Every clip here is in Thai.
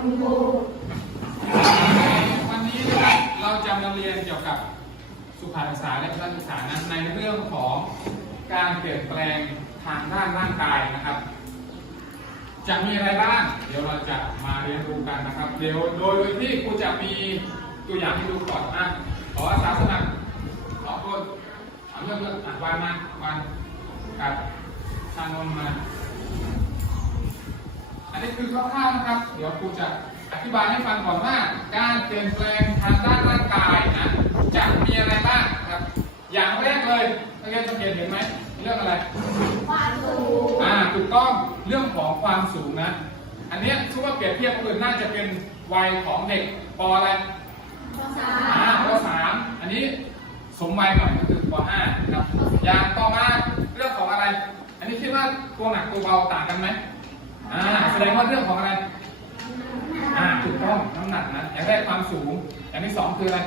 วันนี้นะครับเราจะมาเรียนเกี่ยวกับสุขาศึกษาและพละศึกษานั้นในเรื่องของการเปลี่ยนแปลงทางด้านร่างกายนะครับ จะมีอะไรบ้าง เดี๋ยวเราจะมาเรียนรู้กันนะครับ เดี๋ยวโดยโดยที่ครูจะมีตัวอย่างให้ดูก่อนนะขออาสาสมัครขอคนเอาเรื่องเรื่องวันมาวันกับชานนท์มา นนี้คือคร่าวๆนะครับ เดี๋ยวครูจะอธิบายให้ฟังก่อนว่า การเปลี่ยนแปลงทางด้านร่างกายนะจะมีอะไรบ้างนะครับ อย่างแรกเลยนักเรียนสังเกตเห็นไหมเรื่องอะไรความสูงอ่าถูกต้องเรื่องของความสูงนะ อันเนี้ยชื่อว่าเปรียบเทียบกับอื่นน่าจะเป็นวัยของเด็กปอะไรภาษาอ่าปสามอันนี้สมวัยหน่อยก็คือปห้านะครับอย่างต่อมาเรื่องของอะไร อันนี้คิดว่าตัวหนักตัวเบาต่างกันไหม อ่าแสดงว่าเรื่องของอะไร อ่าถูกต้องน้ำหนักนะอย่างแรกความสูง อย่างที่สองคืออะไร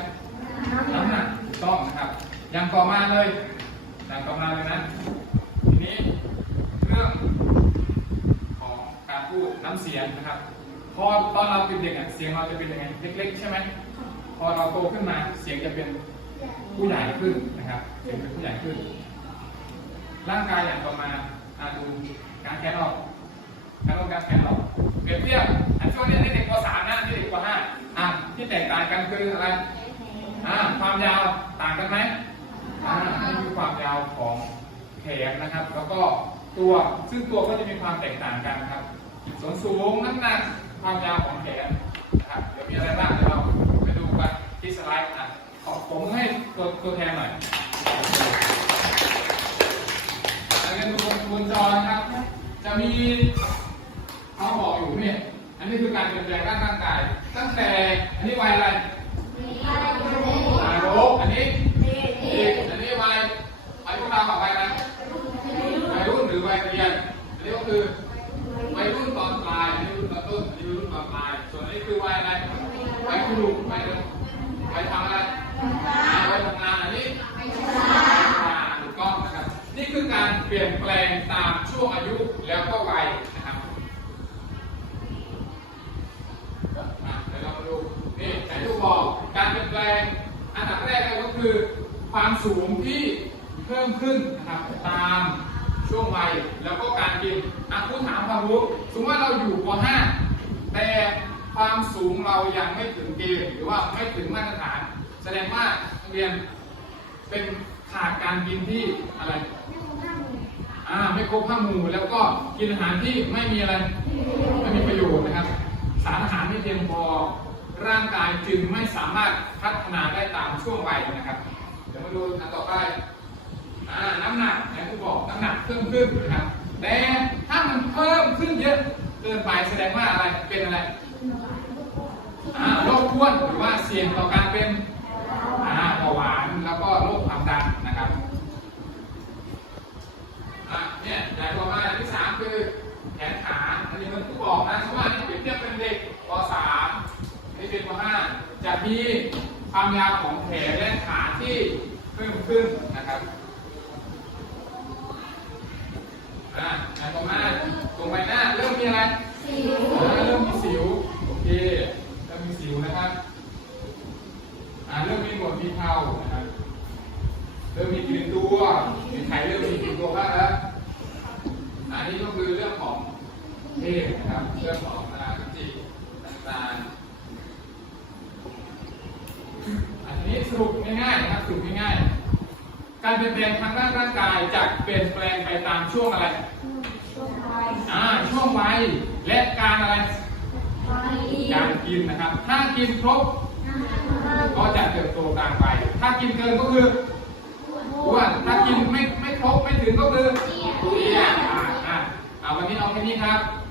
น้ำหนักถูกต้องนะครับ อย่างต่อมาเลยอย่างต่อมาเลยนะ ทีนี้เรื่องของการพูดน้ำเสียงนะครับ พอตอนเราเป็นเด็กอะเสียงเราจะเป็นยังไง เล็ก ๆ ใช่ไหม พอเราโตขึ้นมาเสียงจะเป็นผู้ใหญ่ขึ้นนะครับเสียงเป็นผู้ใหญ่ขึ้น ร่างกายอย่างต่อมาอาดูการแขนออก การลงการแขนออกเปรียบเทียบอันช่วงนี้เด็กป .3 นะนี่เด็กป .5 อะที่แตกต่างกันคืออะไรอ่าความยาวต่างกันไหมอ่านี่คือความยาวของแขนนะครับ แล้วก็ตัวซึ่งตัวก็จะมีความแตกต่างกันครับส่วนสูงน้ำหนักความยาวของแขนนะครับเดี๋ยวมีอะไรบ้างเดี๋ยวเราไปดูกันที่สไลด์อะขอผมให้ตัวตัวแทนหน่อยอันนี้ดูบนบนจอนะครับจะมีเขาบอกอยู่เนี่ย อันนี้คือการเปลี่ยนแปลงด้านร่างกาย ตั้งแต่อันนี้วัยอะไรทารกอันนี้เด็กอันนี้วัยวัยพวกเรากับวัยอะไรวัยรุ่นหรือวัยเรียนอันนี้ก็คือวัยรุ่นตอนปลายอันนี้รุ่นตอนต้นอันนี้รุ่นตอนปลาย ส่วนอันนี้คือวัยอะไรวัยครูวัยเดิมวัยทำอะไรวัยทำงานอันนี้อ่าถูกต้องนะครับนี่คือการเปลี่ยนแปลงตามช่วงอายุแล้วก็วัยนะครับ อะเดี๋ยวเรามาดูนี่ไหนดูบอกการเปลี่ยน แปลง อันดับแรกเลยก็คือความสูงที่เพิ่มขึ้นนะครับตามช่วงวัยแล้วก็การกินอะผู้ถามความรู้สมมติว่าเราอยู่ป .5 แต่ความสูงเรายังไม่ถึงเกณฑ์หรือว่าไม่ถึงมาตรฐาน แสดงว่านักเรียนเป็นขาดการกินที่อะไรอ่าไม่ครบห้าหมู่แล้วก็กินอาหารที่ไม่มีอะไร ไม่มีประโยชน์นะครับ สารอาหารไม่เพียงพอ ร่างกายจึงไม่สามารถพัฒนาได้ตามช่วงวัยนะครับ เดี๋ยวมาดูอันต่อไปอน้ำหนักอย่างที่บอกน้ำหนักเพิ่มขึ้นนะครับ แต่ถ้ามันเพิ่มขึ้นเยอะเกินไปแสดงว่าอะไรเป็นอะไรโรคอ้วนหรือว่าเสี่ยงต่อการเป็นเบาหวานแล้วก็โรคความดันนะครับเนี่ยอย่างต่อมาอย่างที่สามคือแขนขาอันนี้มันผู้บอกนะเพราะว่านี่เปรียบเทียบเป็นเด็กป .3 นี่เป็นป .5 จะมีความยาวของแขนและขาที่เพิ่มขึ้นนะครับอะอย่างต่อมาตรงใบหน้าเริ่มมีอะไรอ่าเริ่มมีสิวโอเคเริ่มมีสิวนะครับอ่าเริ่มมีหนวดมีเครานะครับเริ่มมีกลิ่นตัวมีใครเริ่มมีกลิ่นตัวบ้างแล้วอันนี้ก็คือเรื่องของเพศนะครับเรื่องของนาจิต่างๆอันนี้ส รุปง่ายๆนะครับสรุปง่ายๆ การเปลี่ยนแปลงทางด้านร่างกายจะเปลี่ยนแปลงไปตามช่วงอะไร อ่าช่วงวัยและการอะไร การกินนะครับ ถ้ากินครบก็จะเติบโตตามไป ถ้ากินเกินก็คืออ้วนถ้ากินไม่ไม่ครบไม่ถึงก็คือเตี้ยอ่าอ่าเอาวันนี้เอาแค่นี้ครับอะ